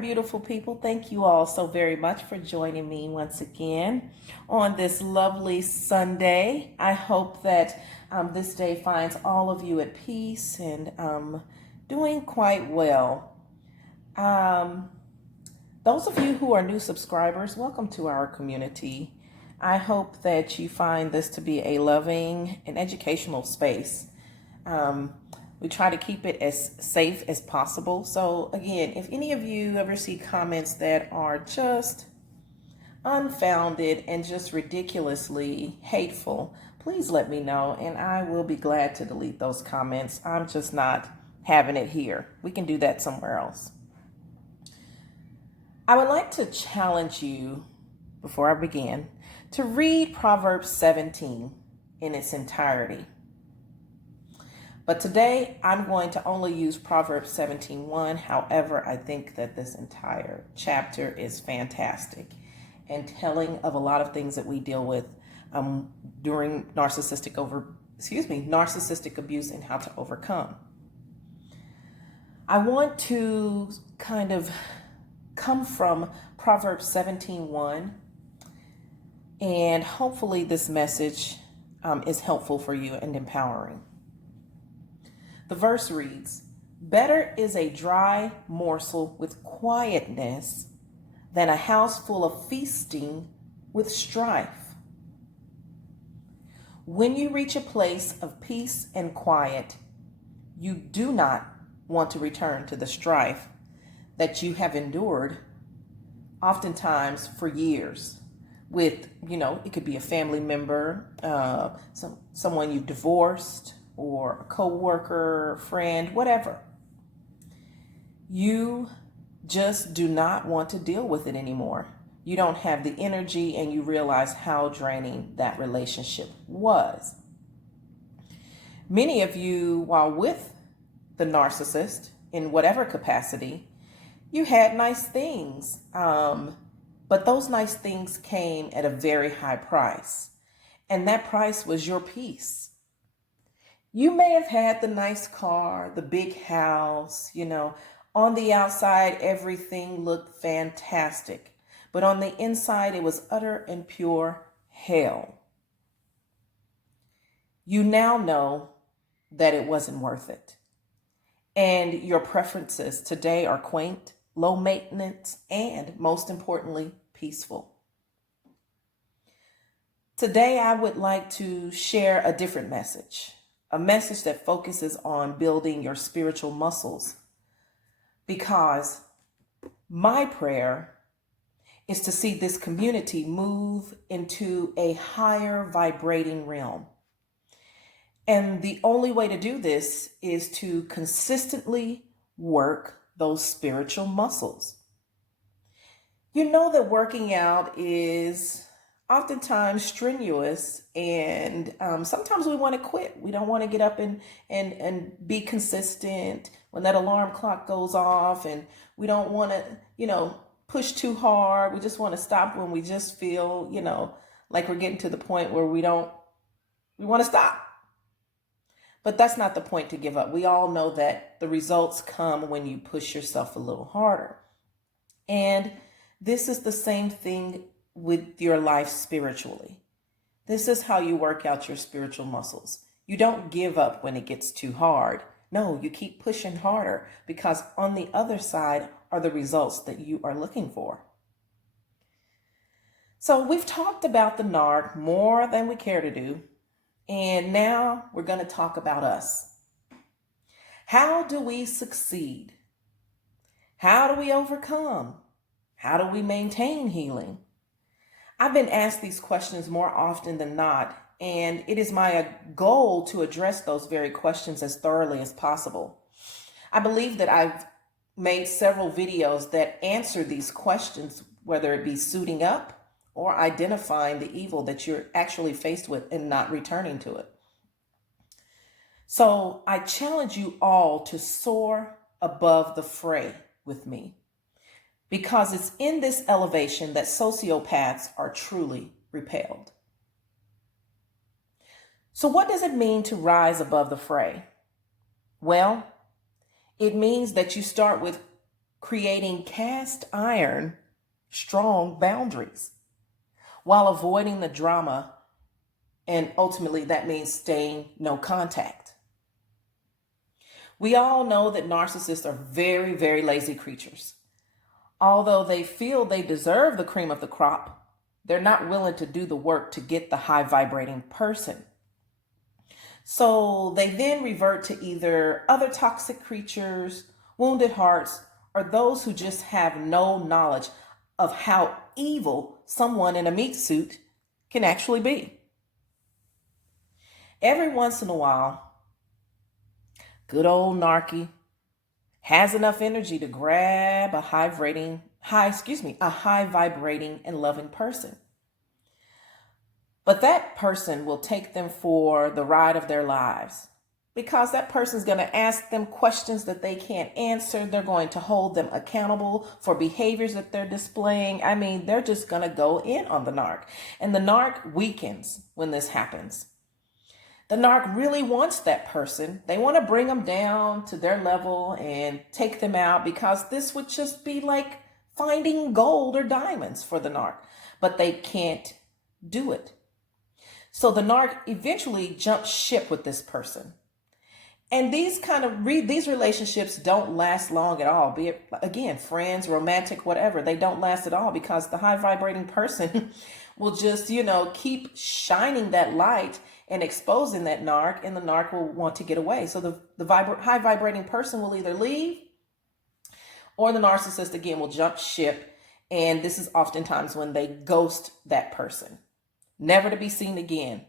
beautiful people. Thank you all so very much for joining me once again on this lovely Sunday. I hope that this day finds all of you at peace and doing quite well. Those of you who are new subscribers, welcome to our community. I hope that you find this to be a loving and educational space. We try to keep it as safe as possible. So again, if any of you ever see comments that are just unfounded and just ridiculously hateful, please let me know and I will be glad to delete those comments. I'm just not having it here. We can do that somewhere else. I would like to challenge you, before I begin, to read Proverbs 17 in its entirety. But today, I'm going to only use Proverbs 17:1. However, I think that this entire chapter is fantastic and telling of a lot of things that we deal with during narcissistic abuse and how to overcome. I want to kind of come from Proverbs 17:1, and hopefully this message is helpful for you and empowering. The verse reads, "Better is a dry morsel with quietness than a house full of feasting with strife." When you reach a place of peace and quiet, you do not want to return to the strife that you have endured, oftentimes for years, with, it could be a family member, someone you've divorced, or a co-worker, friend, whatever. You just do not want to deal with it anymore. You don't have the energy and you realize how draining that relationship was. Many of you, while with the narcissist, in whatever capacity, you had nice things, but those nice things came at a very high price. And that price was your peace. You may have had the nice car, the big house, on the outside, everything looked fantastic. But on the inside, it was utter and pure hell. You now know that it wasn't worth it. And your preferences today are quaint, low maintenance, and most importantly, peaceful. Today, I would like to share a different message. A message that focuses on building your spiritual muscles, because my prayer is to see this community move into a higher vibrating realm. And the only way to do this is to consistently work those spiritual muscles. You know that working out is oftentimes strenuous, and sometimes we want to quit. We don't want to get up and be consistent when that alarm clock goes off, and we don't want to, push too hard. We just want to stop when we just feel, like we're getting to the point where we want to stop. But that's not the point to give up. We all know that the results come when you push yourself a little harder. And this is the same thing with your life spiritually. This is how you work out your spiritual muscles. You don't give up when it gets too hard. No, you keep pushing harder, because on the other side are the results that you are looking for. So we've talked about the narc more than we care to do. And now we're going to talk about us. How do we succeed? How do we overcome? How do we maintain healing? I've been asked these questions more often than not, and it is my goal to address those very questions as thoroughly as possible. I believe that I've made several videos that answer these questions, whether it be suiting up or identifying the evil that you're actually faced with and not returning to it. So I challenge you all to soar above the fray with me, because it's in this elevation that sociopaths are truly repelled. So what does it mean to rise above the fray? Well, it means that you start with creating cast iron strong boundaries while avoiding the drama. And ultimately, that means staying no contact. We all know that narcissists are very, very lazy creatures. Although they feel they deserve the cream of the crop, they're not willing to do the work to get the high vibrating person. So they then revert to either other toxic creatures, wounded hearts, or those who just have no knowledge of how evil someone in a meat suit can actually be. Every once in a while, good old narky has enough energy to grab a high vibrating and loving person. But that person will take them for the ride of their lives because that person's going to ask them questions that they can't answer. They're going to hold them accountable for behaviors that they're displaying. I mean, they're just going to go in on the narc. And the narc weakens when this happens. The narc really wants that person. They want to bring them down to their level and take them out because this would just be like finding gold or diamonds for the narc. But they can't do it. So the narc eventually jumps ship with this person. And these relationships don't last long at all, be it, again, friends, romantic, whatever. They don't last at all because the high vibrating person will just, keep shining that light and exposing that narc, and the narc will want to get away. So the high vibrating person will either leave or the narcissist, again, will jump ship. And this is oftentimes when they ghost that person, never to be seen again,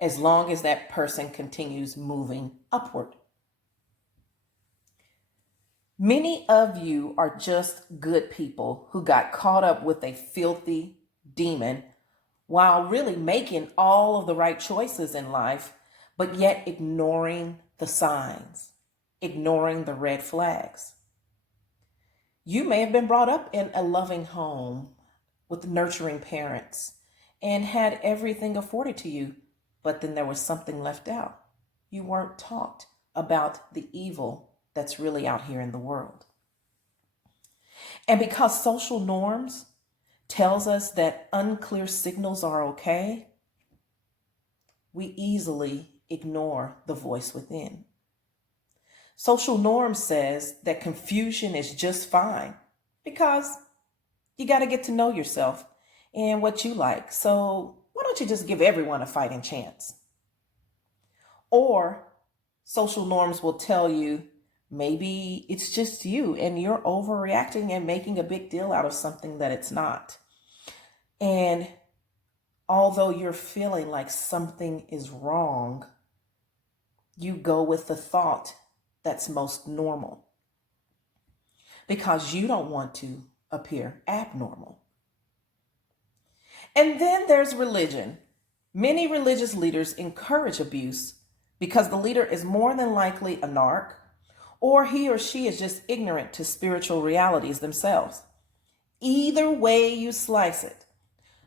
as long as that person continues moving upward. Many of you are just good people who got caught up with a filthy demon while really making all of the right choices in life, but yet ignoring the signs, ignoring the red flags. You may have been brought up in a loving home with nurturing parents and had everything afforded to you, but then there was something left out. You weren't taught about the evil that's really out here in the world. And because social norms tells us that unclear signals are okay, we easily ignore the voice within. Social norm says that confusion is just fine because you got to get to know yourself and what you like. So why don't you just give everyone a fighting chance? Or social norms will tell you maybe it's just you and you're overreacting and making a big deal out of something that it's not. And although you're feeling like something is wrong, you go with the thought that's most normal because you don't want to appear abnormal. And then there's religion. Many religious leaders encourage abuse because the leader is more than likely a narc, or he or she is just ignorant to spiritual realities themselves. Either way you slice it,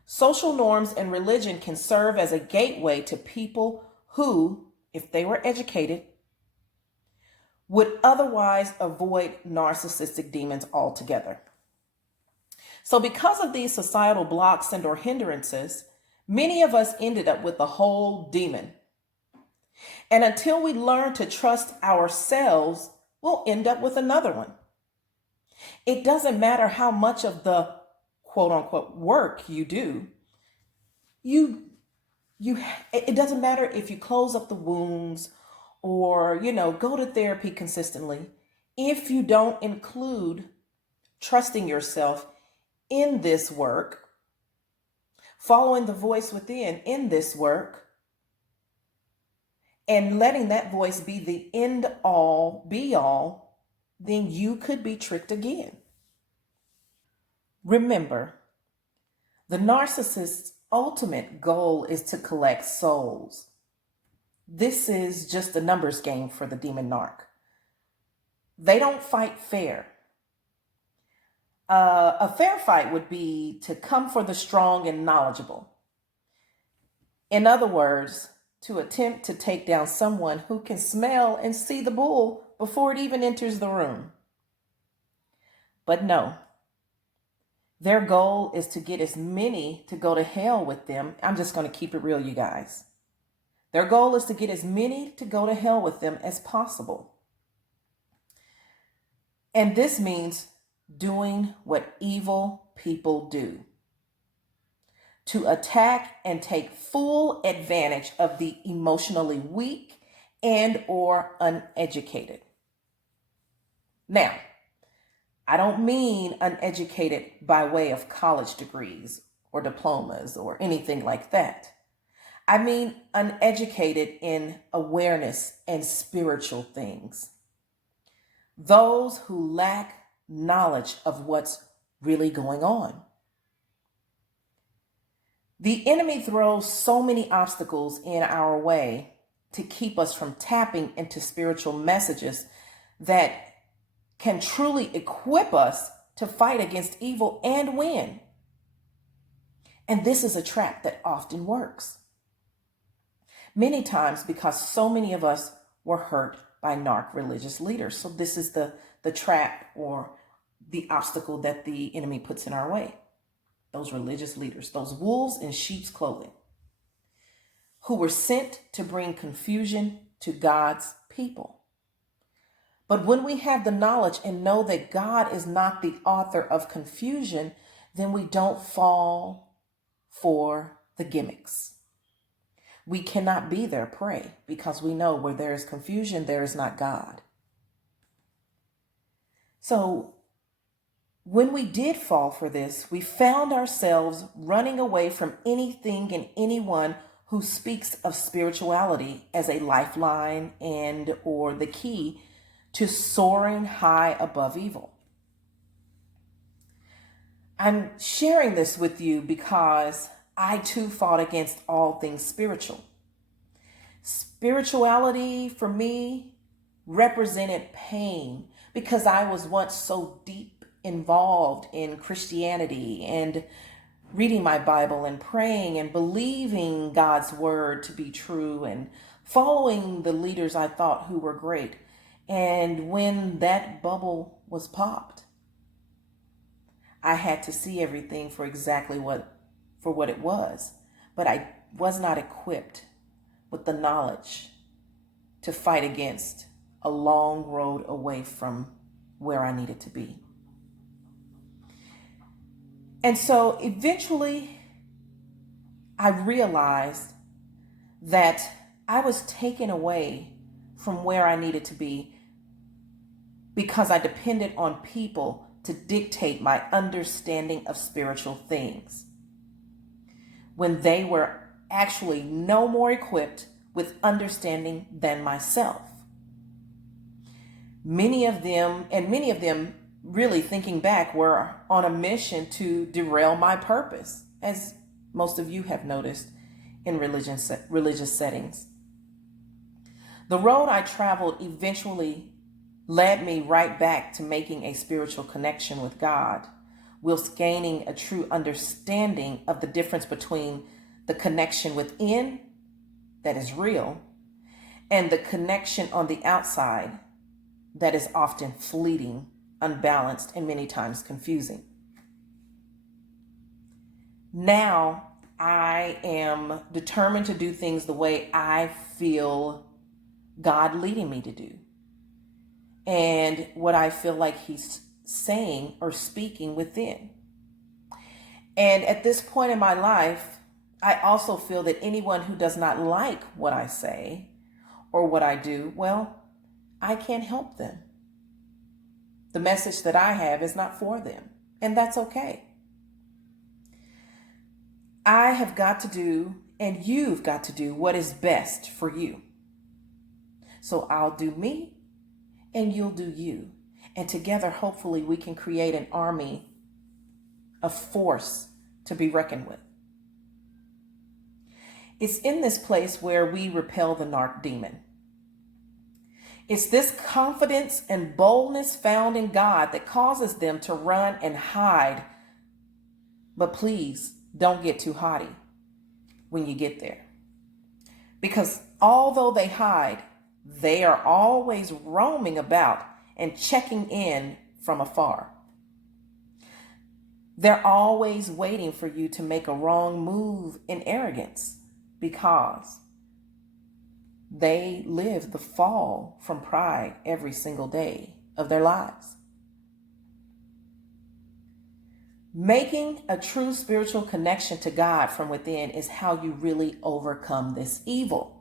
social norms and religion can serve as a gateway to people who, if they were educated, would otherwise avoid narcissistic demons altogether. So because of these societal blocks and or hindrances, many of us ended up with a whole demon. And until we learn to trust ourselves, we'll end up with another one. It doesn't matter how much of the quote unquote work you do. It doesn't matter if you close up the wounds or, go to therapy consistently. If you don't include trusting yourself in this work, following the voice within in this work, and letting that voice be the end all be all, then you could be tricked again. Remember, the narcissist's ultimate goal is to collect souls. This is just a numbers game for the demon narc. They don't fight fair. A fair fight would be to come for the strong and knowledgeable. In other words, to attempt to take down someone who can smell and see the bull before it even enters the room. But no, their goal is to get as many to go to hell with them. I'm just going to keep it real, you guys. Their goal is to get as many to go to hell with them as possible. And this means doing what evil people do, to attack and take full advantage of the emotionally weak and or uneducated. Now, I don't mean uneducated by way of college degrees or diplomas or anything like that. I mean uneducated in awareness and spiritual things. Those who lack knowledge of what's really going on. The enemy throws so many obstacles in our way to keep us from tapping into spiritual messages that can truly equip us to fight against evil and win. And this is a trap that often works. Many times because so many of us were hurt by religious leaders. So this is the trap or the obstacle that the enemy puts in our way. Those religious leaders, those wolves in sheep's clothing, who were sent to bring confusion to God's people. But when we have the knowledge and know that God is not the author of confusion, then we don't fall for the gimmicks. We cannot be their prey because we know where there is confusion, there is not God. So when we did fall for this, we found ourselves running away from anything and anyone who speaks of spirituality as a lifeline and or the key to soaring high above evil. I'm sharing this with you because I too fought against all things spiritual. Spirituality for me represented pain because I was once so deep involved in Christianity and reading my Bible and praying and believing God's word to be true and following the leaders I thought who were great. And when that bubble was popped, I had to see everything for exactly what it was. But I was not equipped with the knowledge to fight against a long road away from where I needed to be. And so eventually I realized that I was taken away from where I needed to be because I depended on people to dictate my understanding of spiritual things, when they were actually no more equipped with understanding than myself. Many of them really thinking back were on a mission to derail my purpose, as most of you have noticed in religious settings. The road I traveled eventually led me right back to making a spiritual connection with God, whilst gaining a true understanding of the difference between the connection within that is real and the connection on the outside that is often fleeting, unbalanced, and many times confusing. Now I am determined to do things the way I feel God leading me to do, and what I feel like He's saying or speaking within. And at this point in my life, I also feel that anyone who does not like what I say or what I do, well, I can't help them. The message that I have is not for them, and that's okay. I have got to do, and you've got to do what is best for you. So I'll do me, and you'll do you. And together, hopefully, we can create an army, a force to be reckoned with. It's in this place where we repel the narc demon. It's this confidence and boldness found in God that causes them to run and hide. But please don't get too haughty when you get there. Because although they hide, they are always roaming about and checking in from afar. They're always waiting for you to make a wrong move in arrogance because they live the fall from pride every single day of their lives. Making a true spiritual connection to God from within is how you really overcome this evil.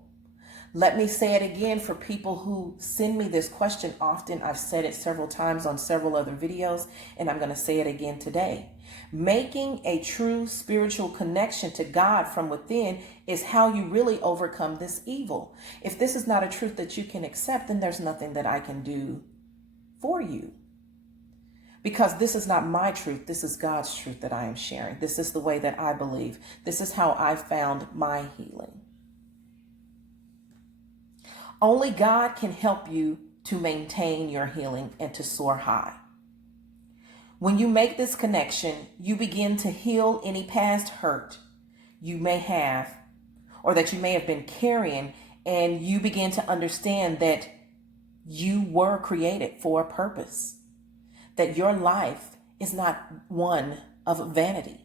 Let me say it again for people who send me this question often. I've said it several times on several other videos, and I'm going to say it again today. Making a true spiritual connection to God from within is how you really overcome this evil. If this is not a truth that you can accept, then there's nothing that I can do for you. Because this is not my truth. This is God's truth that I am sharing. This is the way that I believe. This is how I found my healing. Only God can help you to maintain your healing and to soar high. When you make this connection, you begin to heal any past hurt you may have or that you may have been carrying, and you begin to understand that you were created for a purpose, that your life is not one of vanity.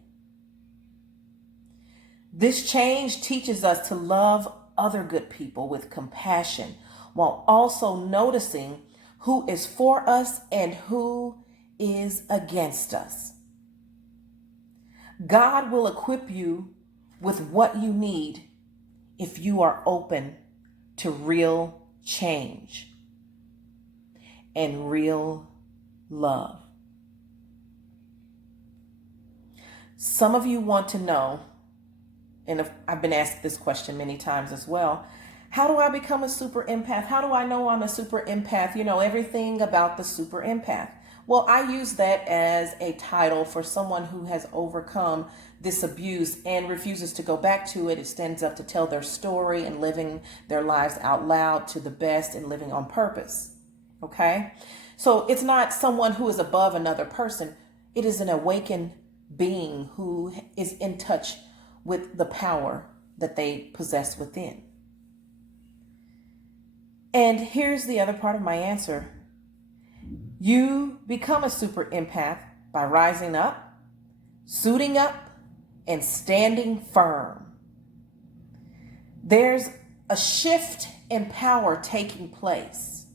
This change teaches us to love other good people with compassion, while also noticing who is for us and who is against us. God will equip you with what you need if you are open to real change and real love. Some of you want to know, and I've been asked this question many times as well, how do I become a super empath? How do I know I'm a super empath? You know, everything about the super empath. Well, I use that as a title for someone who has overcome this abuse and refuses to go back to it. It stands up to tell their story and living their lives out loud to the best and living on purpose. Okay? So it's not someone who is above another person. It is an awakened being who is in touch with the power that they possess within. And here's the other part of my answer. You become a super empath by rising up, suiting up, and standing firm. There's a shift in power taking place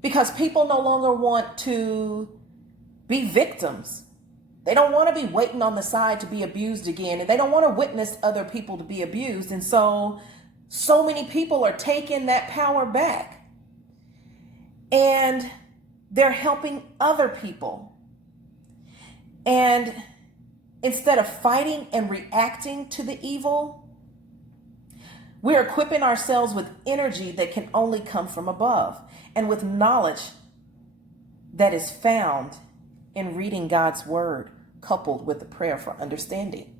because people no longer want to be victims. They don't want to be waiting on the side to be abused again, and they don't want to witness other people to be abused. And so many people are taking that power back, and they're helping other people. And instead of fighting and reacting to the evil, we're equipping ourselves with energy that can only come from above, and with knowledge that is found in reading God's word, coupled with the prayer for understanding.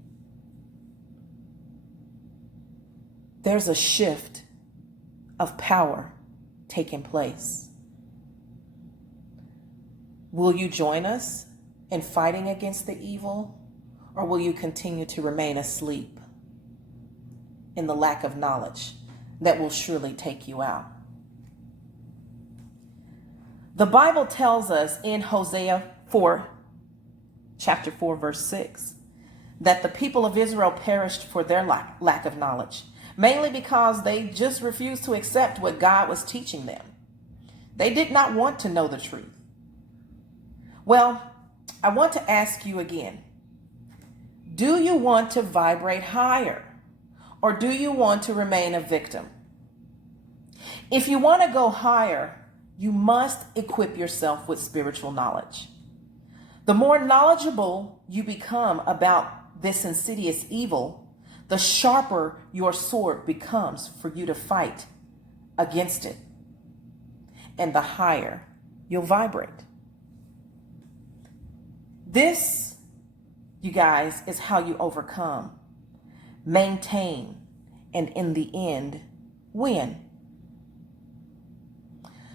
There's a shift of power taking place. Will you join us in fighting against the evil, or will you continue to remain asleep in the lack of knowledge that will surely take you out? The Bible tells us in Hosea 4, chapter 4, verse 6, that the people of Israel perished for their lack of knowledge, mainly because they just refused to accept what God was teaching them. They did not want to know the truth. Well, I want to ask you again, do you want to vibrate higher, or do you want to remain a victim? If you want to go higher, you must equip yourself with spiritual knowledge. The more knowledgeable you become about this insidious evil, the sharper your sword becomes for you to fight against it, and the higher you'll vibrate. This, you guys, is how you overcome, maintain, and in the end, win.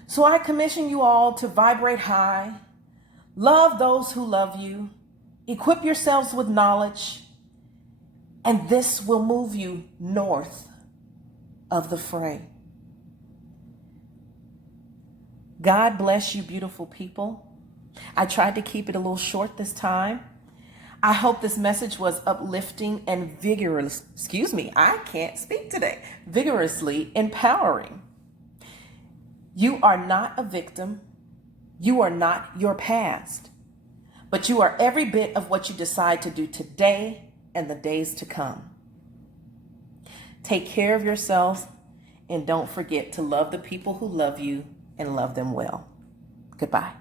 So I commission you all to vibrate high, love those who love you, equip yourselves with knowledge, and this will move you north of the fray. God bless you, beautiful people. I tried to keep it a little short this time, I hope this message was uplifting and I can't speak today, vigorously empowering. You are not a victim. You are not your past, but you are every bit of what you decide to do today and the days to come. Take care of yourselves and don't forget to love the people who love you and love them well. Goodbye.